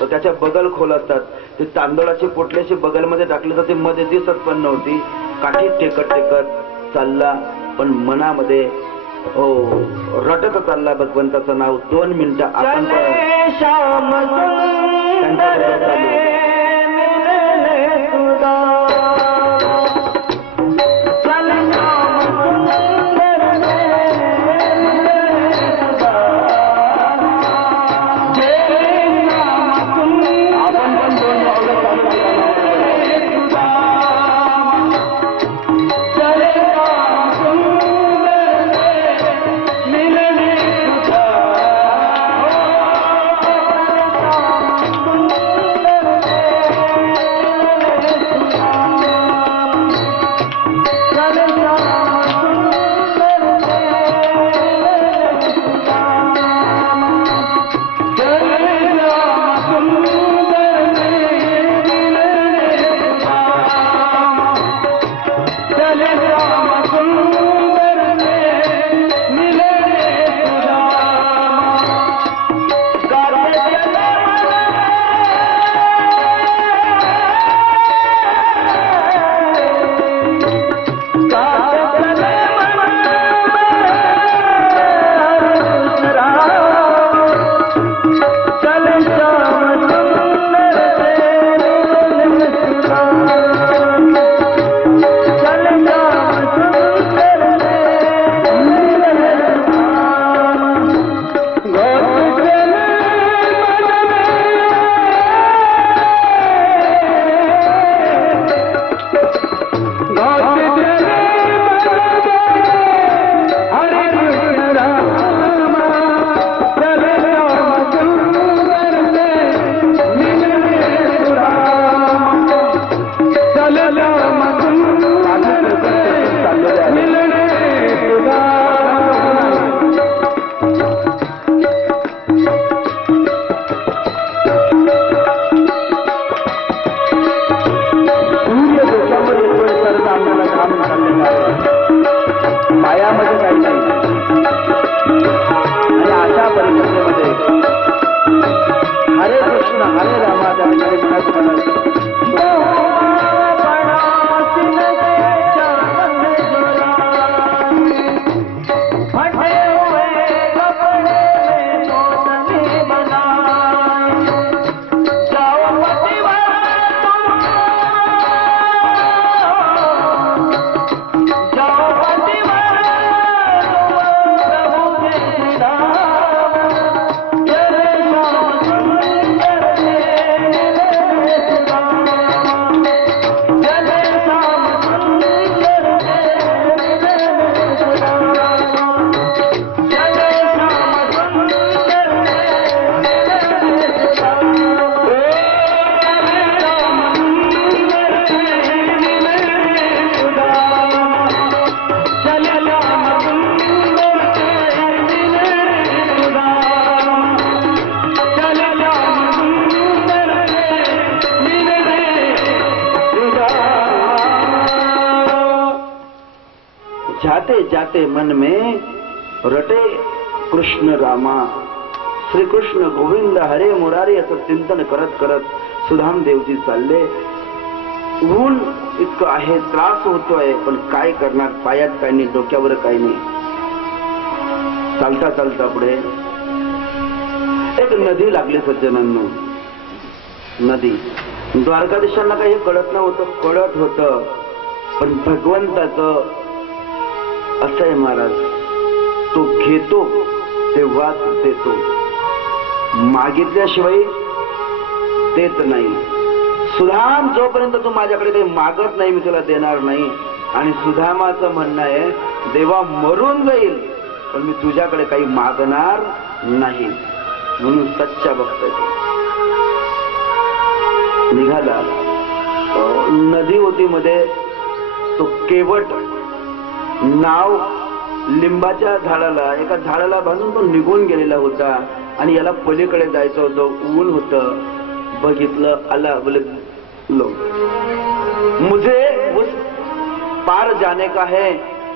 तर त्याच्या बगल खोल असतात, ते तांदळाचे पोटले असे बगलमध्ये टाकले तर ते मध्ये दिसत पण नव्हती. काठी टेकत टेकत चालला, पण मनामध्ये हो रटत चालला भगवंताचं नाव. 2 मिनिटं आपण जाते जाते मन में रटे कृष्ण रामा. श्री कृष्ण गोविंद हरे मुरारी असं चिंतन करत करत सुधाम देवजी चालले. ऊन इतकं आहे, त्रास होतोय, पण काय करणार, पायात काय नाही, डोक्यावर काय नाही. चालता चालता पुढे एक नदी लागली सज्जनांनो. नदी द्वारकाधीशांना काही कळत नव्हतं, कळत होतं, पण भगवंताचं असं आहे महाराज, तो घेतो तेव्हाच देतो, मागितल्याशिवाय देत नाही. सुधाम, जोपर्यंत तू माझ्याकडे काही मागत नाही मी तुला देणार नाही. आणि सुधामाचं म्हणणं आहे, देवा मरून जाईल पण मी तुझ्याकडे काही मागणार नाही. म्हणून सच्चा भक्त निघाला. नदी होती मध्ये, तो केवट नाव लिंबाच्या झाडाला, एका झाडाला बांधून तो निघून गेलेला होता. आणि याला पलीकडे जायचं होतं, ऊन होतं. बघितलं, आला, बोले लो मुझे उस पार जाने का है,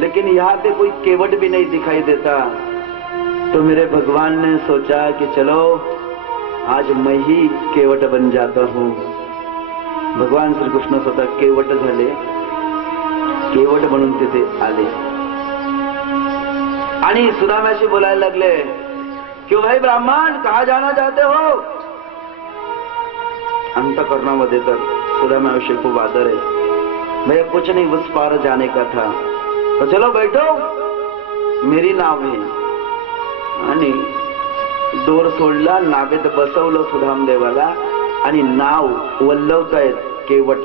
लेकिन यहाँ पे कोई केवट भी नहीं दिखाई देता. तो मेरे भगवान ने सोचा कि चलो आज मैं ही केवट बन जाता हूं। भगवान श्री कृष्ण स्वतः केवट झाले, केवट म्हणून तिथे आले आणि सुदाम्याशी बोलायला लागले, क्यों भाई ब्राह्मण, कहा जाना चाहते हो? अंतःकरणामध्ये तर सुदाम्याविषयी खूप आदर आहे। भैया कुछ नहीं, उस पार जाने का था, तो चलो बैठो, मेरी नाव है। आणि दोर सोडला, नावेत बसवलं सुधामदेवाला आणि नाव वल्लवतायत केवट।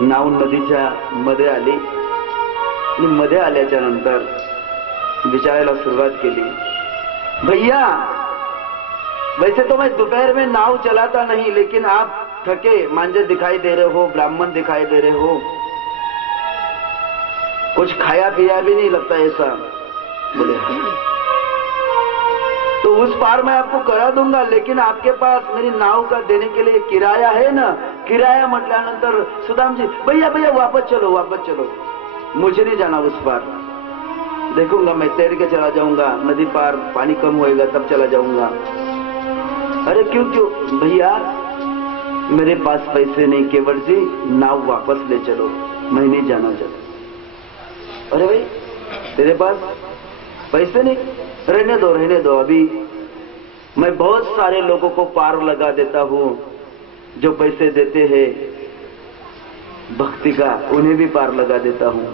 नाव नदीच्या मध्ये आली आणि मध्ये आल्याच्या नंतर विचारायला सुरुवात केली, भैया वैसे तो मैं दोपहर में नाव चलाता नहीं, लेकिन आप थके मांझे दिखाई दे रहे हो, ब्राह्मण दिखाई दे रहे हो, कुछ खाया पिया भी नहीं लगता ऐसा। बोले तो उस पार मैं आपको करा दूंगा, लेकिन आपके पास मेरी नाव का देने के लिए किराया है ना? किराया म्हटल्यानंतर सुदाम जी, भैया भैया वापस चलो, वापस चलो, मुझे नहीं जाना उस पार, देखूंगा मैं तैर के चला जाऊंगा, नदी पार पानी कम होएगा तब चला जाऊंगा। अरे क्यों क्यों? भैया मेरे पास पैसे नहीं, केवट जी नाव वापस ले चलो, मैं नहीं जाना चाहता। अरे भाई तेरे पास पैसे नहीं? रहने दो रहने दो, अभी मैं बहुत सारे लोगों को पार लगा देता हूं, जो पैसे देते हैं भक्ति का उन्हें भी पार लगा देता हूं,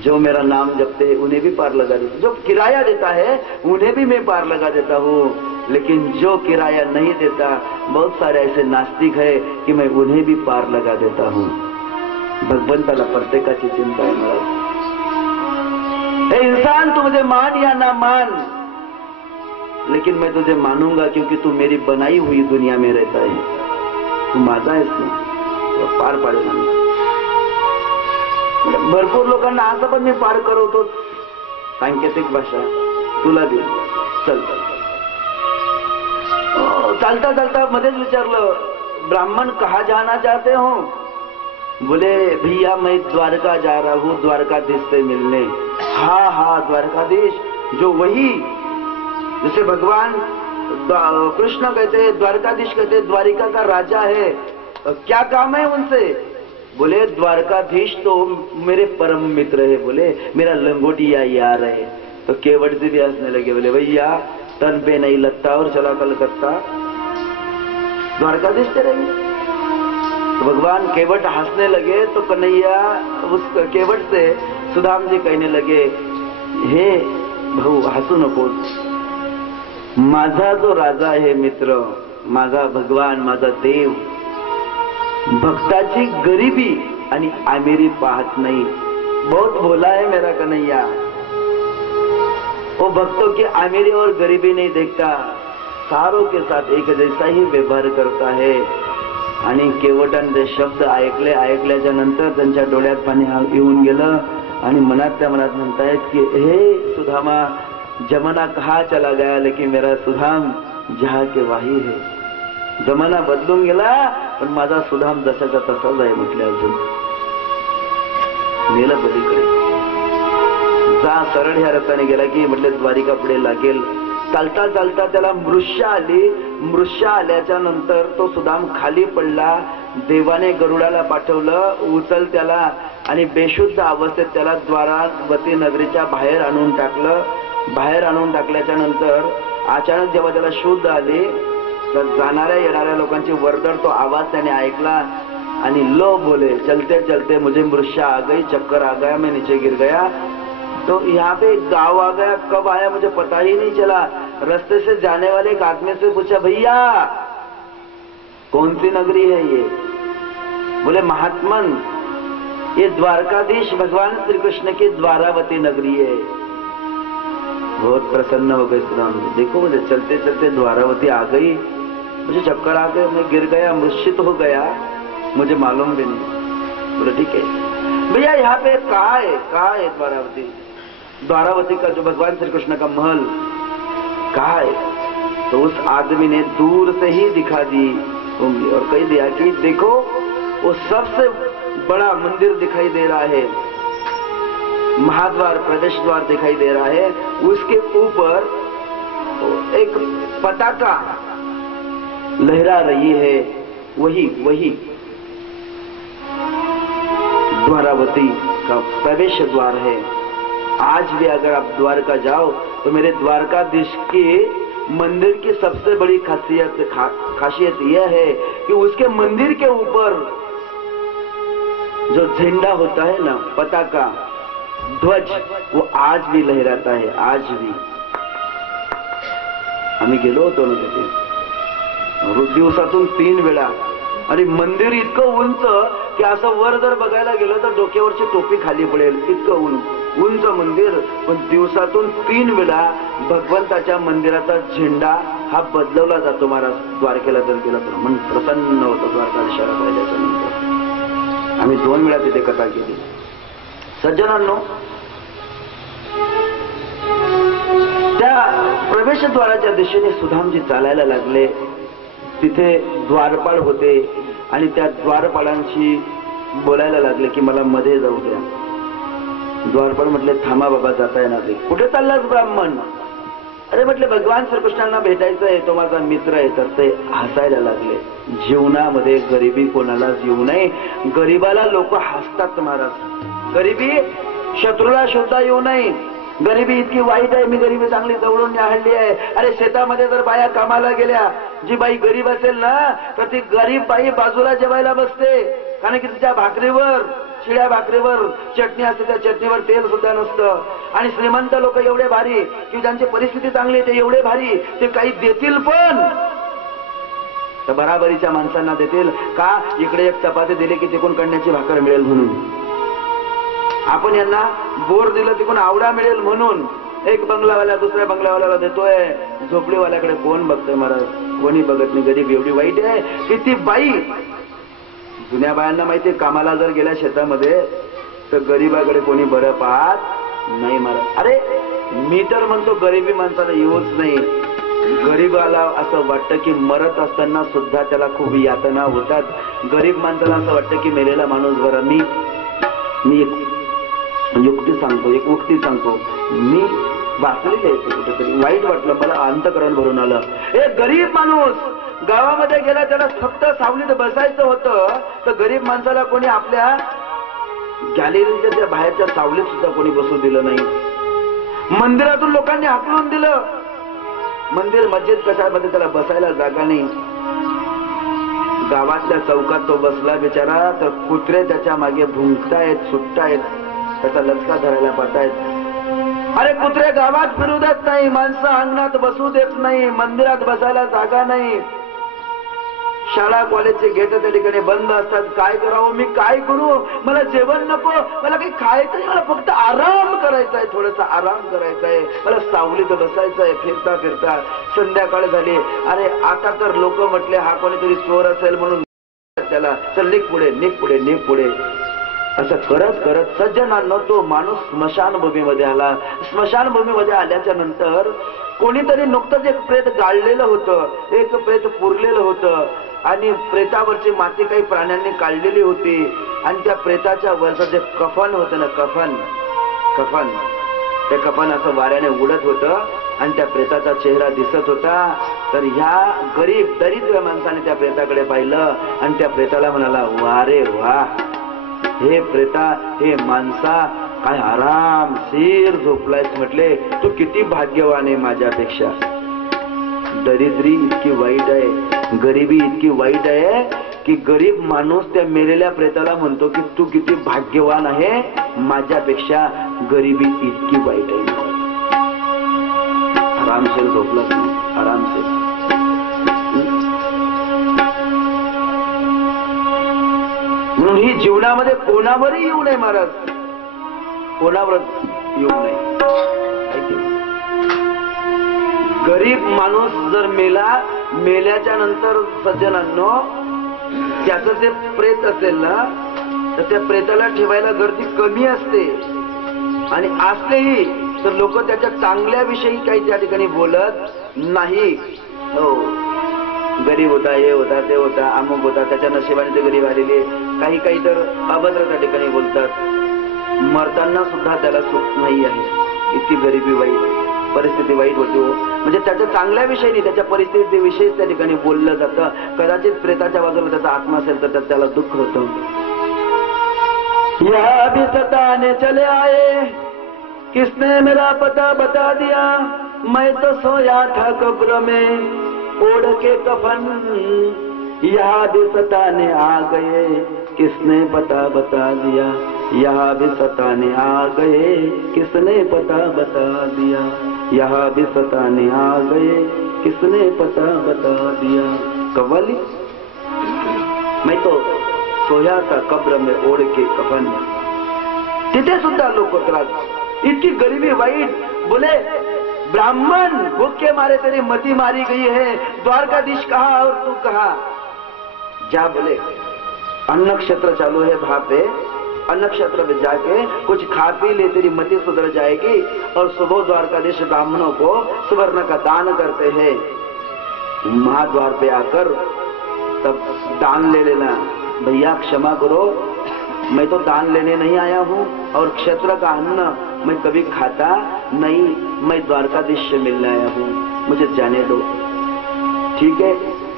जो मेरा नाम जपते हैं उन्हें भी पार लगा देता हूं, जो किराया देता है उन्हें भी मैं पार लगा देता हूं, लेकिन जो किराया नहीं देता बहुत सारे ऐसे नास्तिक है कि मैं उन्हें भी पार लगा देता हूं। भगवंताला प्रत्येकाची चिंता आहे मला। हे इंसान, तू मुझे मान या ना मान, लेकिन मैं तुझे मानूंगा क्योंकि तू मेरी बनाई हुई दुनिया में रहता है, तू माझा आहेस ना, तो पार पाडेल। भरपूर लोकांना असं पण मी पार करवतो, सांकेतिक भाषा तुला दे, चल। चालता चालता मध्येच विचारलं, ब्राह्मण कहा जाना चाहते हो? बोले भैया मैं द्वारका जा रहा हूँ, द्वारकाधीश से मिलने। हाँ हाँ द्वारकाधीश, जो वही जैसे भगवान कृष्ण कहते हैं, द्वारकाधीश कहते हैं द्वारिका का राजा है, क्या काम है उनसे? बोले द्वारकाधीश तो मेरे परम मित्र है, बोले मेरा लंगोटिया यार है। तो केवट जी भी हंसने लगे, बोले भैया तन पे नहीं लगता और चला कलकत्ता, द्वारकाधीश करेंगे। तो भगवान केवट हंसने लगे तो कन्हैया उस केवट से सुदाम जी कहने लगे, हे भाऊ हसू नकोस, माझा जो राजा है मित्र, माझा भगवान, माझा देव भक्ताची गरिबी आणि आमिरी पाहत नहीं। बहुत भोला है मेरा कन्हैया, वो भक्तों की आमिरी और गरीबी नहीं देखता, सारों के साथ एक जैसा ही व्यवहार करता है। आणि केवटाने ते शब्द ऐकल्याच्या नंतर त्यांच्या डोळ्यात पाणी येऊन गेलं आणि मनात त्या मनात म्हणतायत की हे सुदामा, जमाना कहाँ चला गया लेकिन मेरा सुदाम जहाँ के वाही है। जमाना बदलून गेला पण माझा सुदाम जसाचा तसाच आहे म्हटलं, अजून गेला पलीकडे, जा सरळ ह्या रस्त्याने गेला की म्हटले द्वारिका पुढे लागेल। चालता चालता त्याला मृष्या आली, मृष्या आल्याच्या नंतर तो सुदाम खाली पडला, देवाने गरुडाला पाठवलं, उचल त्याला आणि बेशुद्ध अवस्थेत त्याला द्वारावती नगरीच्या बाहेर आणून टाकलं। बाहेर आणून टाकल्याच्या नंतर अचानक जेव्हा त्याला शुद्ध आली तर जाणाऱ्या येणाऱ्या लोकांची वर्दळ तो आवाज त्याने ऐकला आणि लो बोले, चलते चलते मुझे मृष्या आ गई, चक्कर आ गया, मैं नीचे गिर गया। तो यहाँ पे एक गांव आ गया, कब आया मुझे पता ही नहीं चला। रास्ते से जाने वाले एक आदमी से पूछा, भैया कौन सी नगरी है ये? बोले महात्मन, ये द्वारकाधीश भगवान श्री कृष्ण की द्वारावती नगरी है। बहुत प्रसन्न हो गए सुदाम जी, देखो मुझे चलते चलते द्वारावती आ गई, मुझे चक्कर आ गए, मैं गिर गया, मूर्छित हो गया, मुझे मालूम भी नहीं। बोले ठीक है भैया, यहाँ पे कहाँ है द्वारावती? द्वारावती का जो भगवान श्री कृष्ण का महल कहाँ है? तो उस आदमी ने दूर से ही दिखा दी उंगली और कह दिया कि देखो वो सबसे बड़ा मंदिर दिखाई दे रहा है, महाद्वार प्रवेश द्वार दिखाई दे रहा है, उसके ऊपर एक पताका लहरा रही है वही वही द्वारावती का प्रवेश द्वार है। आज भी अगर आप द्वारका जाओ तो मेरे द्वारकाधीश के मंदिर की सबसे बड़ी खासियत यह है कि उसके मंदिर के ऊपर जो झंडा होता है ना, पताका, ध्वज, वो आज भी लहराता है। आज भी आम्ही गेलो होतो ना तिथे दिवसातून 3 वेळा, आणि मंदिर इतकं उंच की असं वर जर बघायला गेलो तर डोक्यावरची टोपी खाली पडेल, इतकं उंच मंदिर। पण दिवसातून 3 वेळा भगवंताच्या मंदिराचा झेंडा हा बदलवला जातो महाराज। द्वारकेला जर गेला तर मन प्रसन्न होतं द्वारकाधीशाला पाहिल्याच्या नंतर। आम्ही 2 वेळा तिथे कथा केली। सज्जनांनो, त्या प्रवेशद्वाराच्या दिशेने सुधामजी चालायला लागले। तिथे द्वारपाळ होते आणि त्या द्वारपाळांशी बोलायला लागले की मला मध्ये जाऊ द्या। द्वारपाळ म्हटले थांबा बाबा, जाता येणार नाही। कुठे चाललास ब्राह्मण? अरे म्हटले भगवान श्रीकृष्णांना भेटायचं आहे, तो माझा मित्र आहे। तर ते हसायला लागले। जीवनामध्ये गरिबी कोणालाच येऊ नये। गरिबाला लोक हसतात महाराज, गरिबी शत्रूला शोधता येऊ नये। गरिबी इतकी वाईट आहे, मी गरिबी चांगली जवळून न्याहळली आहे। अरे शेतामध्ये जर बाया कामाला गेल्या, जी बाई गरीब असेल ना तर ती गरीब बाई बाजूला जेवायला बसते, कारण की तिच्या भाकरीवर, शिळ्या भाकरीवर चटणी असते, त्या चटणीवर तेल सुद्धा नसतं। आणि श्रीमंत लोक एवढे भारी की ज्यांची परिस्थिती चांगली ते एवढे भारी, ते काही देतील पण तर बराबरीच्या माणसांना देतील का? इकडे एक चपाती दिली की तिकून कण्याची भाकर मिळेल म्हणून, आपण यांना बोर दिलं तिकून आवडा मिळेल म्हणून। एक बंगलावाला दुसऱ्या बंगलावाल्याला देतोय, झोपडीवाल्याकडे कोण बघतोय महाराज? कोणी बघत नाही। गरीब एवढी वाईट आहे की ती बाई, जुन्या बायांना माहितीये कामाला जर गेल्या शेतामध्ये तर गरीबाकडे कोणी बरं पाहत नाही महाराज। अरे मी तर म्हणतो गरिबी माणसाला येऊच नाही। गरीबाला असं वाटतं की मरत असताना सुद्धा त्याला खूप यातना होतात। गरीब माणसाला असं वाटतं की मेलेला माणूस बरा। मी युक्ती सांगतो, एक उक्ती सांगतो, मी वाचलेली आहे कुठेतरी, वाईट वाटलं मला, अंतकरण भरून आलं। एक गरीब माणूस गावामध्ये गेला, त्याला फक्त सावलीत बसायचं होतं, तर गरीब माणसाला कोणी आपल्या गॅलरीच्या त्या बाहेरच्या सावलीत सुद्धा कोणी बसू दिलं नाही। मंदिरातून लोकांनी हाकलून दिलं। मंदिर मस्जिद कशामध्ये त्याला बसायला जागा नाही। गावातल्या चौकात तो बसला बिचारा, तर कुत्रे त्याच्या मागे भुंकतायत, सुटतायत, त्याचा लचका धरायला पाहतायत। अरे कुत्रे गावात फिरू देत नाही, माणसं अंगणात बसू देत नाही, मंदिरात बसायला जागा नाही, शाळा कॉलेजचे गेट त्या ठिकाणी बंद असतात। काय करावं? मी काय करू? मला जेवण नको, मला काही खायचं नाही, मला फक्त आराम करायचा आहे, थोडासा आराम करायचा आहे, मला सावलीत बसायचं आहे। फिरता फिरता संध्याकाळ झाली। अरे आता तर लोक म्हटले हा कोणीतरी चोर असेल म्हणून त्याला चल निघ पुढे, निघ पुढे, निघ पुढे, असं करत करत सज्जनांनो तो माणूस स्मशानभूमीमध्ये आला। स्मशानभूमीमध्ये आल्याच्या नंतर कोणीतरी नुकतंच एक प्रेत गाळलेलं होतं, एक प्रेत पुरलेलं होतं, आणि प्रेतावरची माती काही प्राण्यांनी काढलेली होती, आणि त्या प्रेताच्या वरचं जे कफन होतं ना, कफन ते कफन असं वाऱ्याने उडत होतं आणि त्या प्रेताचा चेहरा दिसत होता। तर ह्या गरीब दरिद्र माणसाने त्या प्रेताकडे पाहिलं आणि त्या प्रेताला म्हणाला, वा रे वा, हे प्रेता, हे माणसा, काय आरामशीर झोपलायस। म्हटले तू किती भाग्यवान आहे माझ्यापेक्षा। दरिद्री इतकी वाईट आहे, गरिबी इतकी वाईट आहे की गरीब माणूस त्या मेलेल्या प्रेताला म्हणतो की तू किती भाग्यवान आहे, माझ्यापेक्षा गरिबी इतकी वाईट आहे। आरामशीर झोपला, आरामशीर। म्हणून ही जीवनामध्ये कोणावरही येऊ नये महाराज, कोणावर येऊ नये। गरीब माणूस जर मेला, मेल्याच्या नंतर सज्जनांनो त्याचं जे प्रेत असेल ना, तर त्या प्रेताला ठेवायला गर्दी कमी असते, आणि असतेही तर लोक त्याच्या चांगल्या विषयी काही त्या ठिकाणी बोलत नाही। हो, गरीब होता, हे होता, ते होता, अमुक होता, त्याच्या नशिबाने ते गरीब आलेले, काही काही तर अभद्र त्या ठिकाणी बोलतात। मरताना सुद्धा त्याला सुख नाही आहे, इतकी गरिबी वाईट। परिस्थिती वाईट होती हो. म्हणजे त्याच्या चांगल्या विषयी त्याच्या परिस्थितीविषयीच त्या ठिकाणी बोललं जातं. कदाचित प्रेताच्या बाजूला त्याचा आत्मा असेल तर त्याला दुःख होतं. या भी सताने चले आए, किसने मेरा पता बता दिया, मैं तो सोया था कब्र में ओढ़ के कफन. यहाँ भी सताने आ गए, किसने पता बता दिया, यहाँ भी सताने आ गए, किसने पता बता दिया, यहाँ भी सताने आ गए, किसने पता बता दिया. कव्वाली. मैं तो सोया था कब्र में ओढ़ के कफन. तिथे सुद्धा लोक त्रास, इतकी गरीबी वाईट. बोले ब्राह्मण भूखे मारे तेरी मती मारी गई है, द्वारकाधीश कहा और तू कहा. जा बोले अन्न क्षेत्र चालू है वहां पे, अन्न क्षेत्र में जाके कुछ खा पी ले, तेरी मति सुधर जाएगी. और सुबह द्वारकाधीश ब्राह्मणों को सुवर्ण का दान करते हैं. महाद्वार पे आकर तब दान ले लेना. भैया क्षमा करो, मैं तो दान लेने नहीं आया हूँ और क्षेत्र का अन्न मैं कभी खाता नहीं, मैं द्वारकाधीश से मिलने आया हूँ, मुझे जाने दो. ठीक है,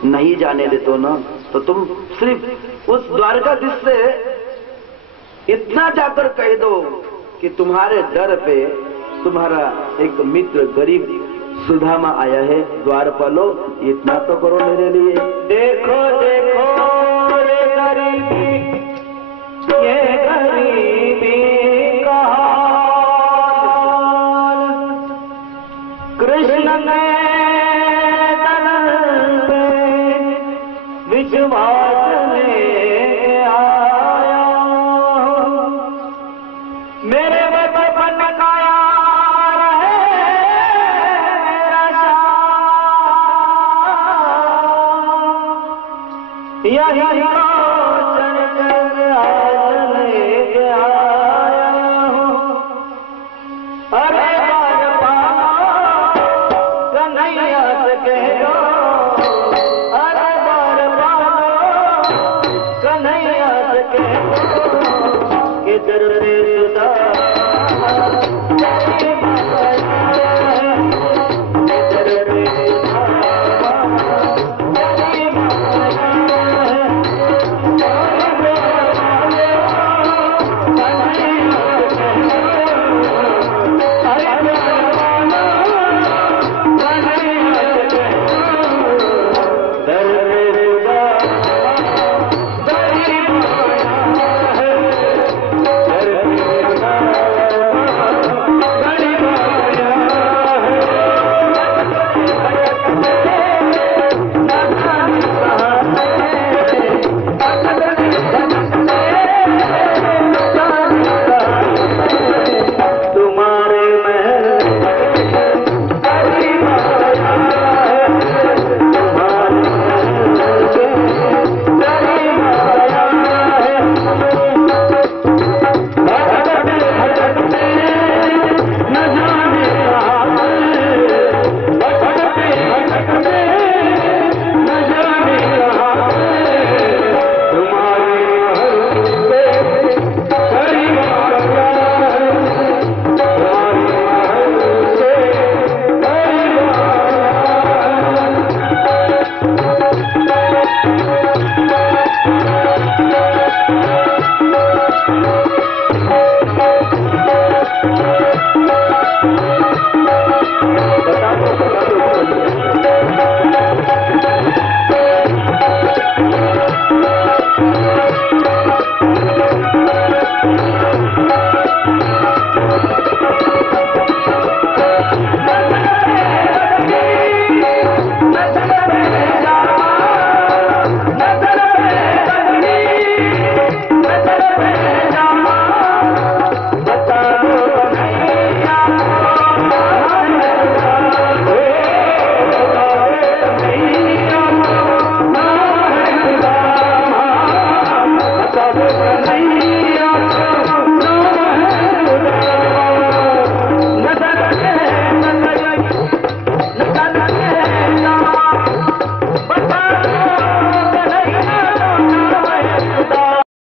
नहीं जाने देते ना तो तुम सिर्फ उस द्वारकाधीश से इतना जाकर कह दो कि तुम्हारे दर पे तुम्हारा एक मित्र गरीब सुदामा आया है, द्वारपालो इतना तो करो मेरे लिए. देखो देखो ये गरीबी, ये गरीबी का हाल, कृष्ण ने तन पे विश्वास ले आया, मेरे बचपन का यार है यही के दर पे